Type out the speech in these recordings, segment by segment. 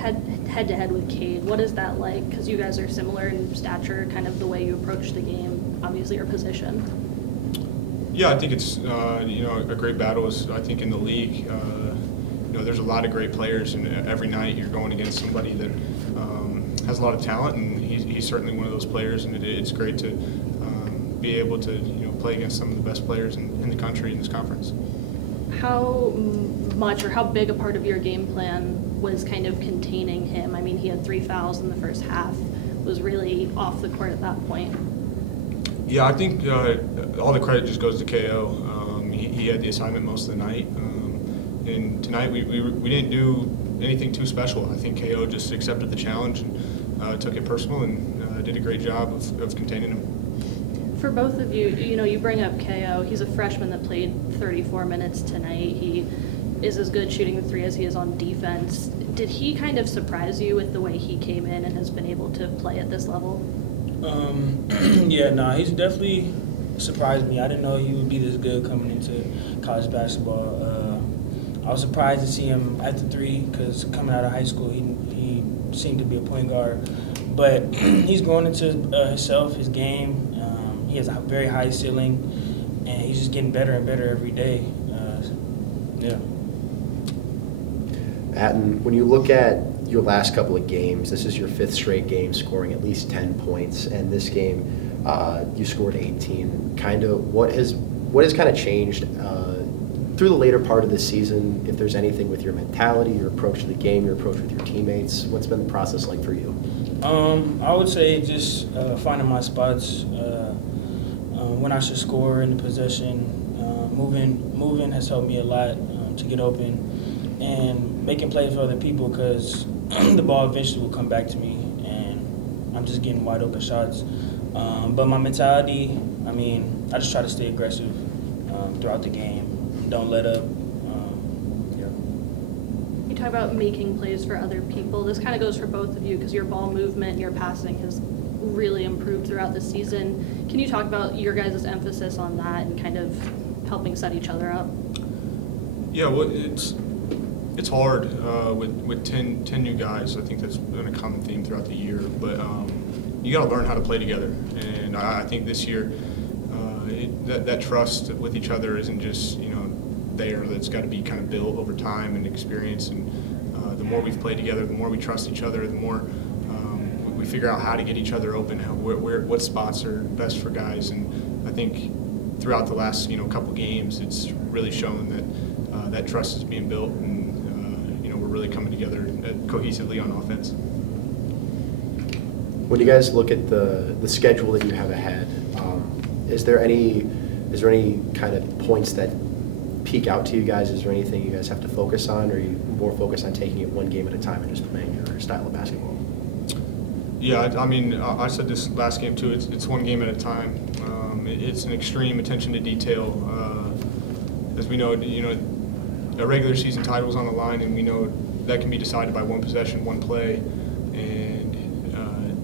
head-to-head with Cade. What is that like? Because you guys are similar in stature, kind of the way you approach the game, obviously your position. Yeah, I think it's a great battle. I think in the league, there's a lot of great players, and every night you're going against somebody that has a lot of talent, and he's certainly one of those players. And it's great to be able to play against some of the best players in the country in this conference. How much or how big a part of your game plan was kind of containing him? I mean, he had 3 fouls in the first half, was really off the court at that point. Yeah, I think all the credit just goes to KO. He had the assignment most of the night. And tonight we didn't do anything too special. I think KO just accepted the challenge and took it personal and did a great job of containing him. For both of you, you bring up KO. He's a freshman that played 34 minutes tonight. He is as good shooting the three as he is on defense. Did he kind of surprise you with the way he came in and has been able to play at this level? He's definitely surprised me. I didn't know he would be this good coming into college basketball. I was surprised to see him at the three because coming out of high school, he seemed to be a point guard. But he's growing into himself, his game. He has a very high ceiling, and he's just getting better and better every day. Atin, when you look at your last couple of games, this is your 5th straight game scoring at least 10 points, and this game you scored 18. What has kind of changed through the later part of the season? If there's anything with your mentality, your approach to the game, your approach with your teammates, what's been the process like for you? I would say just finding my spots, when I should score in the possession. Moving has helped me a lot to get open, and making plays for other people because the ball eventually will come back to me, and I'm just getting wide open shots. But my mentality, I just try to stay aggressive throughout the game. Don't let up. You talk about making plays for other people. This kind of goes for both of you because your ball movement and your passing has really improved throughout the season. Can you talk about your guys' emphasis on that and kind of helping set each other up? Yeah, well, it's hard with 10 new guys. I think that's been a common theme throughout the year. But you got to learn how to play together. And I think this year that trust with each other isn't just there. That's got to be kind of built over time and experience. And the more we've played together, the more we trust each other, the more we figure out how to get each other open, what spots are best for guys. And I think throughout the last couple games, it's really shown that that trust is being built, and we're really coming together cohesively on offense. When you guys look at the schedule that you have ahead, is there any kind of points that peek out to you guys? Is there anything you guys have to focus on, or are you more focused on taking it one game at a time and just playing your style of basketball? Yeah, I said this last game too. It's one game at a time. It's an extreme attention to detail. As we know, a regular season title is on the line, and we know that can be decided by one possession, one play, and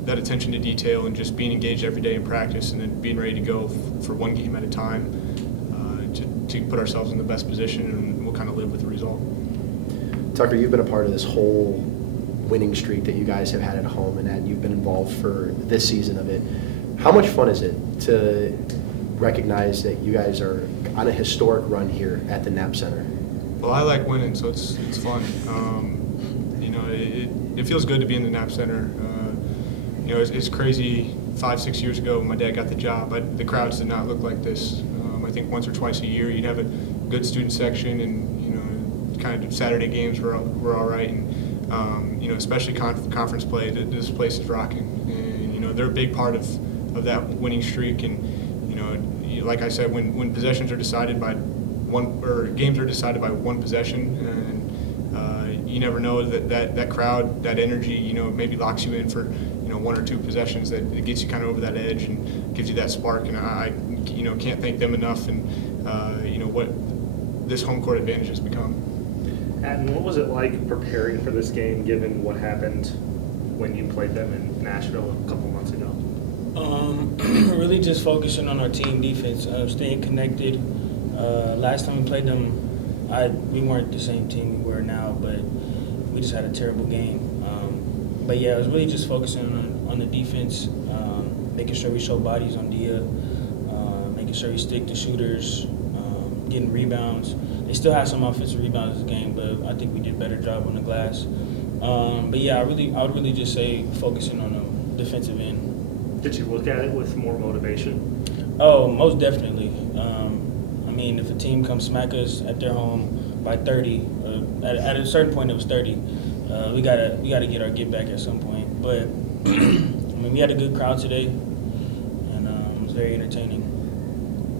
that attention to detail and just being engaged every day in practice, and then being ready to go for one game at a time to put ourselves in the best position, and we'll kind of live with the result. Tucker, you've been a part of this whole winning streak that you guys have had at home, and you've been involved for this season of it. How much fun is it to recognize that you guys are on a historic run here at the Knapp Center? Well, I like winning, so it's fun. It feels good to be in the Knapp Center. It's crazy. 5-6 years ago, when my dad got the job, the crowds did not look like this. I think once or twice a year, you'd have a good student section, and kind of Saturday games were all right, and especially conference play. This place is rocking, and they're a big part of that winning streak. And like I said, when possessions are decided by one, or games are decided by one possession, and you never know that crowd, that energy, maybe locks you in for 1 or 2 possessions that it gets you kind of over that edge and gives you that spark. And I can't thank them enough, and what this home court advantage has become. And what was it like preparing for this game, given what happened when you played them in Nashville a couple months ago? Really just focusing on our team defense, staying connected. Last time we played them, we weren't the same team we were now, but we just had a terrible game. But yeah, it was really just focusing on the defense, making sure we show bodies on Dia, making sure we stick to shooters, getting rebounds. They still had some offensive rebounds this game, but I think we did a better job on the glass. But yeah, I would really just say focusing on the defensive end. Did you look at it with more motivation? Oh, most definitely. I mean, if a team comes smack us at their home by 30, at a certain point it was 30, we gotta get our get back at some point. But I mean, we had a good crowd today, and it was very entertaining.